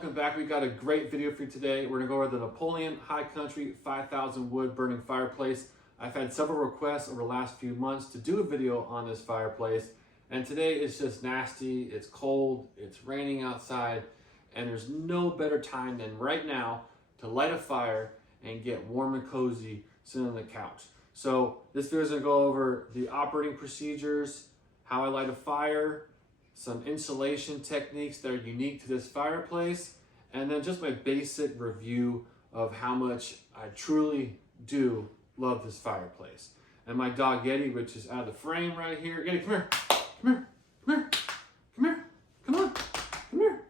welcome back. We got a great video for you today. We're gonna go over the Napoleon High Country 5,000 wood burning fireplace. I've had several requests over the last few months to do a video on this fireplace, and today it's just nasty, it's cold, it's raining outside, and there's no better time than right now to light a fire and get warm and cozy sitting on the couch. So this video is gonna go over the operating procedures, how I light a fire, some insulation techniques that are unique to this fireplace, and then just my basic review of how much I truly do love this fireplace. And my dog Yeti, which is out of the frame right here. Yeti, come here, come here, come here, come here, come on, come here.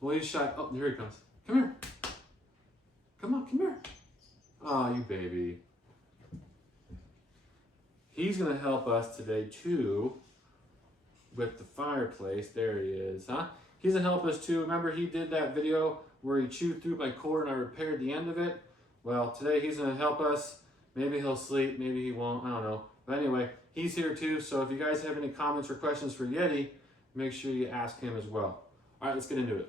Well, he's shy. Oh, here he comes. Come here. Come on, come here. Oh, you baby. He's gonna help us today too with the fireplace. There he is, huh? He's gonna help us too. Remember he did that video where he chewed through my cord and I repaired the end of it? Well, today he's gonna help us. Maybe he'll sleep, maybe he won't, I don't know. But anyway, he's here too, so if you guys have any comments or questions for Yeti, make sure you ask him as well. All right, let's get into it.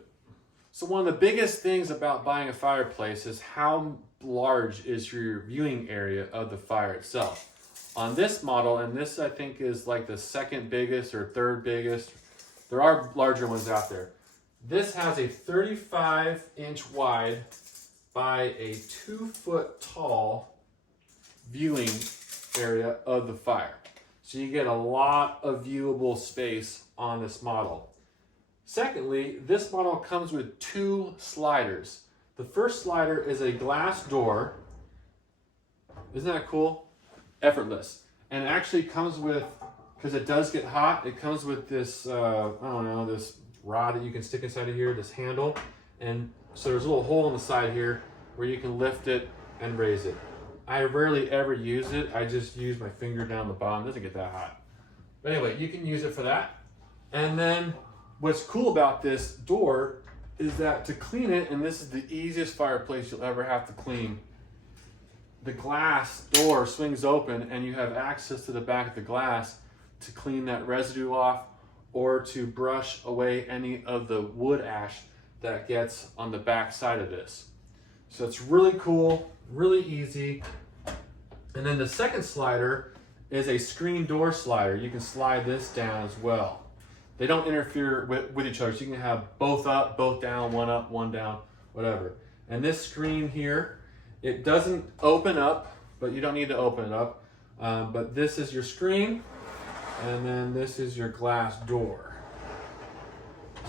So one of the biggest things about buying a fireplace is how large is your viewing area of the fire itself. On this model, and this I think is like the second biggest or third biggest, there are larger ones out there. This has a 35-inch wide by a 2-foot tall viewing area of the fire. So you get a lot of viewable space on this model. Secondly, this model comes with 2 sliders. The first slider is a glass door. Isn't that cool? Effortless. And it actually comes with, because it does get hot, it comes with this, I don't know, this rod that you can stick inside of here, this handle. And so there's a little hole in the side here where you can lift it and raise it. I rarely ever use it. I just use my finger down the bottom. It doesn't get that hot. But anyway, you can use it for that. And then what's cool about this door is that to clean it, and this is the easiest fireplace you'll ever have to clean, the glass door swings open and you have access to the back of the glass to clean that residue off or to brush away any of the wood ash that gets on the back side of this. So it's really cool, really easy. And then the second slider is a screen door slider. You can slide this down as well. They don't interfere with each other, so you can have both up, both down, one up, one down, whatever. And this screen here, it doesn't open up, but you don't need to open it up. But this is your screen, and then this is your glass door.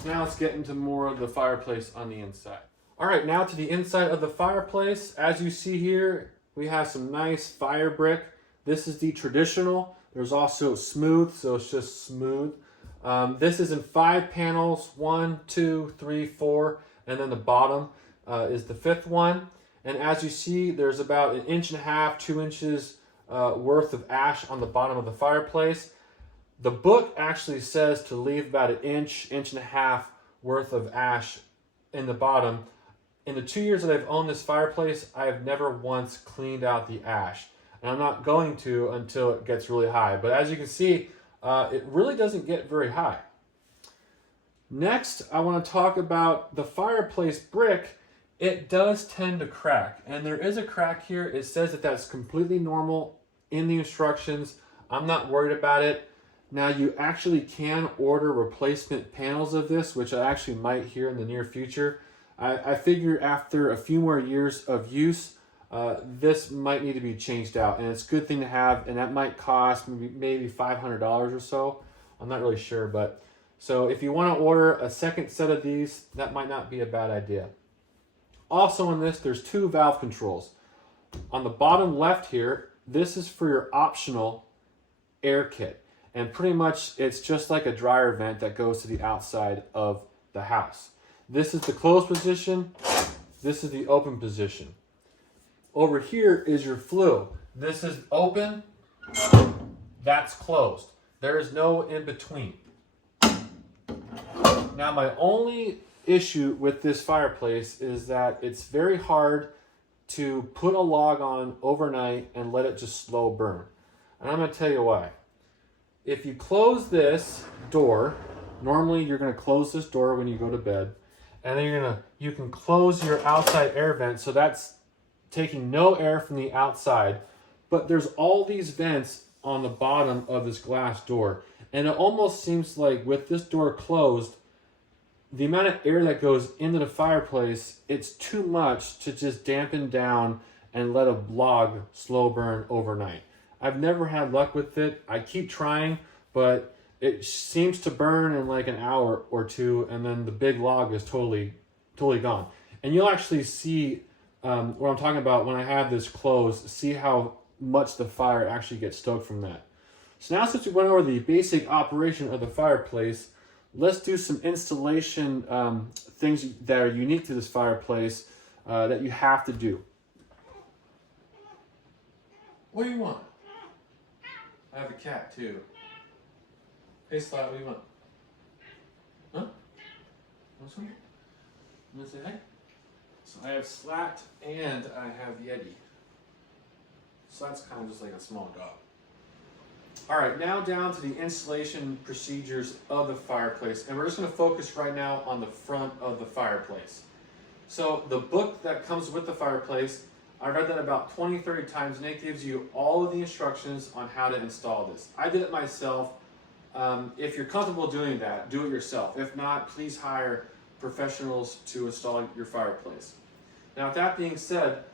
So now let's get into more of the fireplace on the inside. All right, now to the inside of the fireplace. As you see here, we have some nice fire brick. This is the traditional. There's also smooth, so it's just smooth. This is in 5 panels, 1, 2, 3, 4, and then the bottom is the 5th one. And as you see, there's about 1.5 inches, 2 inches worth of ash on the bottom of the fireplace. The book actually says to leave about 1 inch, 1.5 inches worth of ash in the bottom. In the 2 years that I've owned this fireplace, I have never once cleaned out the ash. And I'm not going to until it gets really high. But as you can see, it really doesn't get very high. Next, I want to talk about the fireplace brick. It does tend to crack, and there is a crack here. It says that that's completely normal in the instructions. I'm not worried about it. Now, you actually can order replacement panels of this, which I actually might here in the near future. I figure after a few more years of use, this might need to be changed out, and it's a good thing to have, and that might cost maybe $500 or so. I'm not really sure, but so if you want to order a second set of these, that might not be a bad idea. Also in this, there's 2 valve controls. On the bottom left here, this is for your optional air kit. And pretty much it's just like a dryer vent that goes to the outside of the house. This is the closed position. This is the open position. Over here is your flue. This is open, that's closed. There is no in between. Now my only issue with this fireplace is that it's very hard to put a log on overnight and let it just slow burn. And I'm going to tell you why. If you close this door, normally you're going to close this door when you go to bed, And then you can close your outside air vent, so that's taking no air from the outside. But there's all these vents on the bottom of this glass door. And it almost seems like with this door closed, the amount of air that goes into the fireplace, it's too much to just dampen down and let a log slow burn overnight. I've never had luck with it. I keep trying, but it seems to burn in like an hour or two, and then the big log is totally gone. And you'll actually see what I'm talking about when I have this closed, see how much the fire actually gets stoked from that. So now, since we went over the basic operation of the fireplace, let's do some installation things that are unique to this fireplace that you have to do. What do you want? I have a cat too. Hey Slat, what do you want? Huh? Want some? You want to say hi? So I have Slat and I have Yeti. Slat's kind of just like a small dog. Alright, now down to the installation procedures of the fireplace. And we're just going to focus right now on the front of the fireplace. So the book that comes with the fireplace, I read that about 20-30 times, and it gives you all of the instructions on how to install this. I did it myself. If you're comfortable doing that, do it yourself. If not, please hire professionals to install your fireplace. Now, with that being said,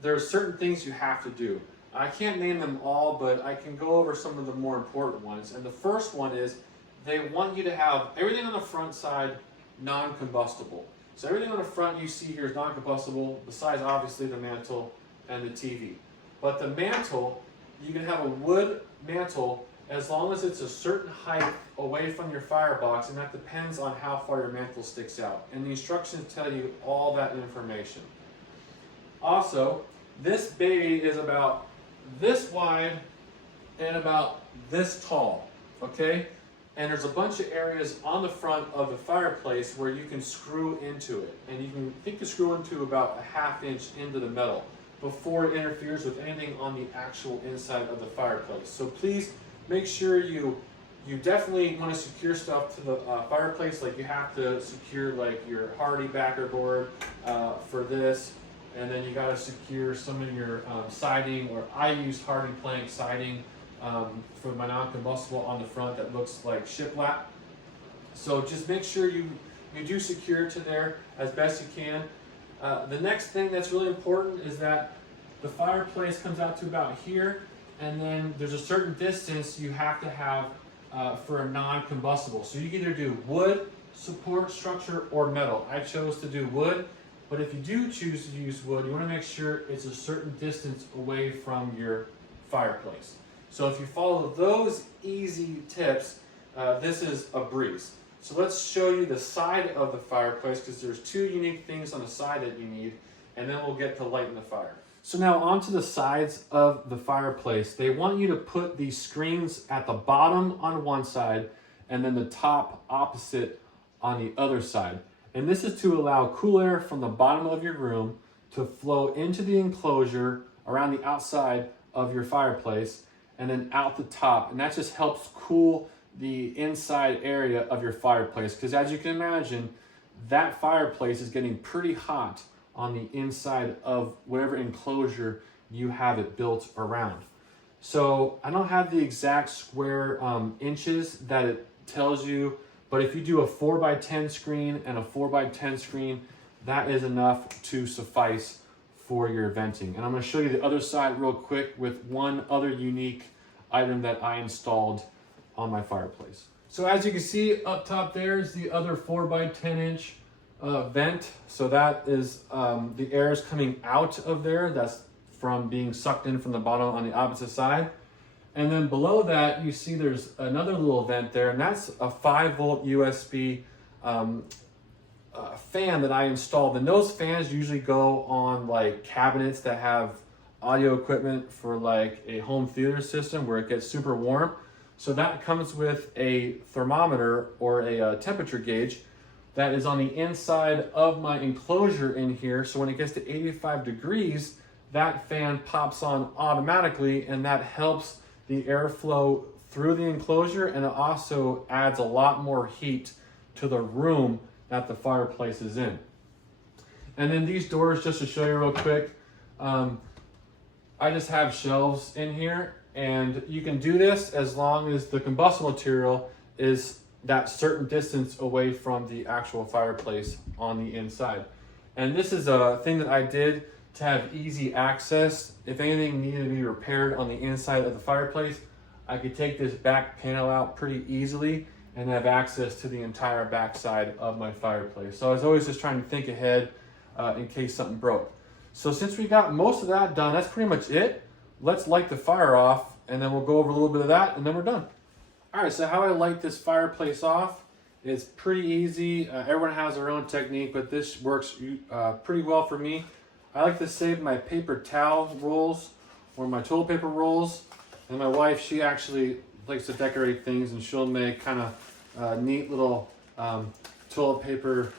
there are certain things you have to do. I can't name them all, but I can go over some of the more important ones. And the first one is they want you to have everything on the front side non-combustible. So everything on the front you see here is non-combustible, besides obviously the mantle and the TV. But the mantle, you can have a wood mantle as long as it's a certain height away from your firebox, and that depends on how far your mantle sticks out. And the instructions tell you all that information. Also, this baby is about this wide and about this tall, okay? And there's a bunch of areas on the front of the fireplace where you can screw into it. And you can, I think you screw into about a 1/2 inch into the metal before it interferes with anything on the actual inside of the fireplace. So please make sure you definitely want to secure stuff to the fireplace. Like you have to secure like your hardy backer board for this. And then you got to secure some of your siding, or I use hardy plank siding for my non-combustible on the front that looks like shiplap. So just make sure you do secure it to there as best you can. The next thing that's really important is that the fireplace comes out to about here, and then there's a certain distance you have to have for a non-combustible. So you can either do wood support structure or metal. I chose to do wood. But if you do choose to use wood, you want to make sure it's a certain distance away from your fireplace. So if you follow those easy tips, this is a breeze. So let's show you the side of the fireplace, because there's two unique things on the side that you need, and then we'll get to lighting the fire. So now onto the sides of the fireplace. They want you to put these screens at the bottom on one side and then the top opposite on the other side. And this is to allow cool air from the bottom of your room to flow into the enclosure around the outside of your fireplace and then out the top. And that just helps cool the inside area of your fireplace. Because as you can imagine, that fireplace is getting pretty hot on the inside of whatever enclosure you have it built around. So I don't have the exact square inches that it tells you, but if you do a 4x10 screen and a 4x10 screen, that is enough to suffice for your venting. And I'm going to show you the other side real quick with one other unique item that I installed on my fireplace. So as you can see up top there is the other 4x10 inch vent. So that is the air is coming out of there. That's from being sucked in from the bottom on the opposite side. And then below that, you see there's another little vent there, and that's a 5-volt USB fan that I installed. And those fans usually go on like cabinets that have audio equipment for like a home theater system where it gets super warm. So that comes with a thermometer or a temperature gauge that is on the inside of my enclosure in here. So when it gets to 85 degrees, that fan pops on automatically, and that helps the airflow through the enclosure, and it also adds a lot more heat to the room that the fireplace is in. And then these doors, just to show you real quick, I just have shelves in here, and you can do this as long as the combustible material is that certain distance away from the actual fireplace on the inside. And this is a thing that I did to have easy access. If anything needed to be repaired on the inside of the fireplace, I could take this back panel out pretty easily and have access to the entire back side of my fireplace. So I was always just trying to think ahead in case something broke. So since we got most of that done, that's pretty much it. Let's light the fire off, and then we'll go over a little bit of that, and then we're done. All right, so how I light this fireplace off is pretty easy. Everyone has their own technique, but this works pretty well for me. I like to save my paper towel rolls or my toilet paper rolls. And my wife, she actually likes to decorate things, and she'll make kind of neat little toilet paper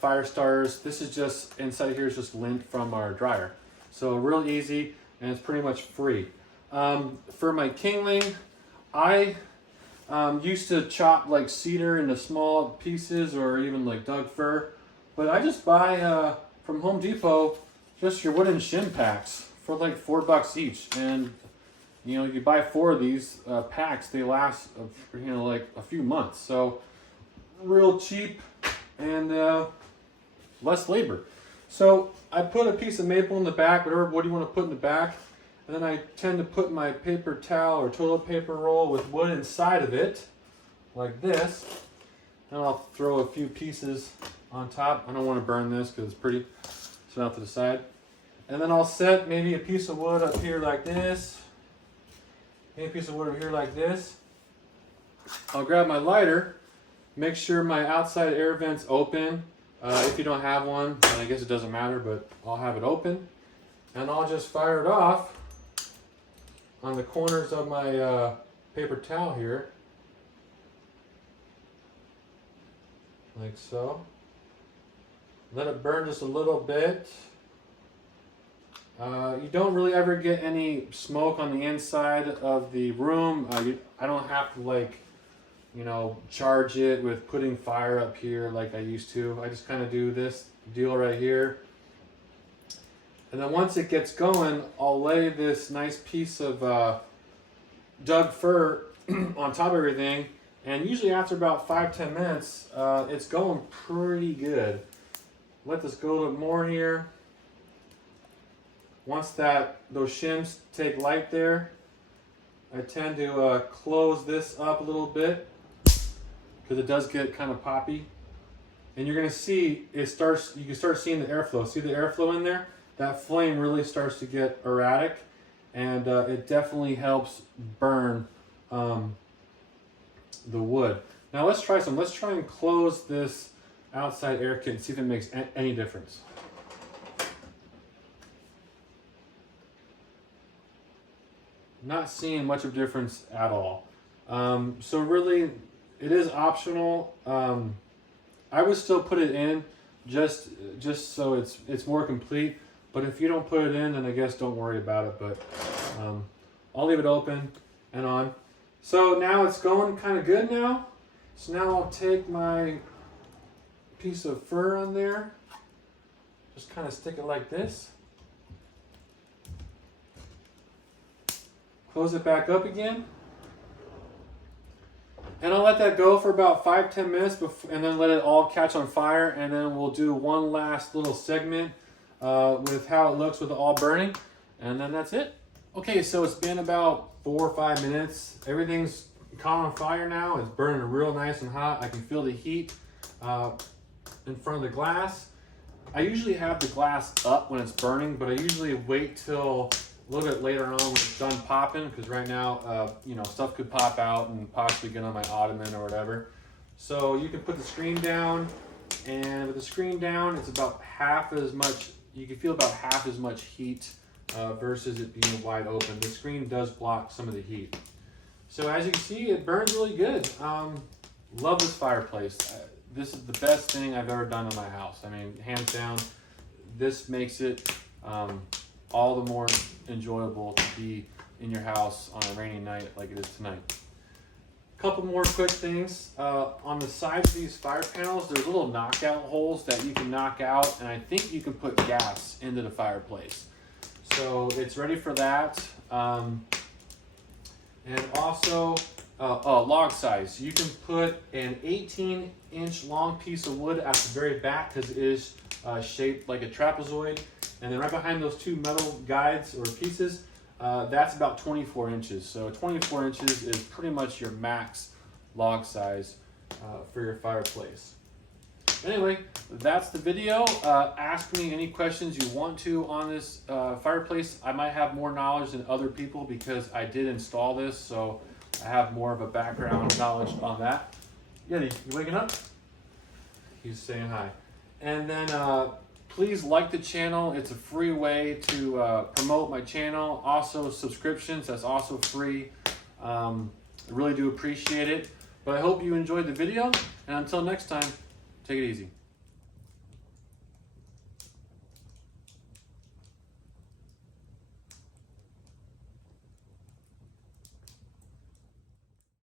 fire starters. This is just, inside here is just lint from our dryer. So real easy, and it's pretty much free. For my kindling, I used to chop like cedar into small pieces or even like Doug fir, but I just buy from Home Depot just your wooden shim packs for like $4 each. And you know, you buy 4 of these packs, they last like a few months. So real cheap and less labor. So I put a piece of maple in the back, what do you want to put in the back? And then I tend to put my paper towel or toilet paper roll with wood inside of it, like this. And I'll throw a few pieces on top. I don't want to burn this because it's pretty, so off to the side. And then I'll set maybe a piece of wood up here like this. Maybe a piece of wood over here like this. I'll grab my lighter, make sure my outside air vent's open. If you don't have one, then I guess it doesn't matter, but I'll have it open. And I'll just fire it off on the corners of my paper towel here. Like so. Let it burn just a little bit. You don't really ever get any smoke on the inside of the room. I don't have to like, you know, charge it with putting fire up here like I used to. I just kind of do this deal right here. And then once it gets going, I'll lay this nice piece of Doug fir on top of everything. And usually after about 5-10 minutes, it's going pretty good. Let this go a little more here. Once those shims take light there, I tend to close this up a little bit because it does get kind of poppy. And you're gonna see you can start seeing the airflow. See the airflow in there? That flame really starts to get erratic, and it definitely helps burn the wood. Now let's try some. Let's try and close this outside air kit and see if it makes any difference. Not seeing much of a difference at all. So really, it is optional. I would still put it in just so it's more complete. But if you don't put it in, then I guess don't worry about it. But I'll leave it open and on. So now it's going kind of good now. So now I'll take my piece of fir on there. Just kind of stick it like this. Close it back up again. And I'll let that go for about 5-10 minutes and then let it all catch on fire. And then we'll do one last little segment with how it looks with it all burning. And then that's it. Okay, so it's been about 4 or 5 minutes. Everything's caught on fire now. It's burning real nice and hot. I can feel the heat in front of the glass. I usually have the glass up when it's burning, but I usually wait till a little bit later on when it's done popping, because right now, you know, stuff could pop out and possibly get on my ottoman or whatever. So you can put the screen down, and with the screen down, it's about half as much, you can feel about half as much heat versus it being wide open. The screen does block some of the heat. So as you can see, it burns really good. Love this fireplace. This is the best thing I've ever done in my house. I mean, hands down, this makes it all the more enjoyable to be in your house on a rainy night like it is tonight. Couple more quick things. On the sides of these fire panels, there's little knockout holes that you can knock out, and I think you can put gas into the fireplace. So it's ready for that. And also log size. You can put an 18-inch long piece of wood at the very back because it is shaped like a trapezoid. And then right behind those two metal guides or pieces, that's about 24 inches. So 24 inches is pretty much your max log size for your fireplace. Anyway, that's the video. Ask me any questions you want to on this fireplace. I might have more knowledge than other people because I did install this, so I have more of a background knowledge on that. Yeti, you waking up? He's saying hi. And then please like the channel. It's a free way to promote my channel. Also subscriptions, that's also free. I really do appreciate it. But I hope you enjoyed the video, and until next time, take it easy.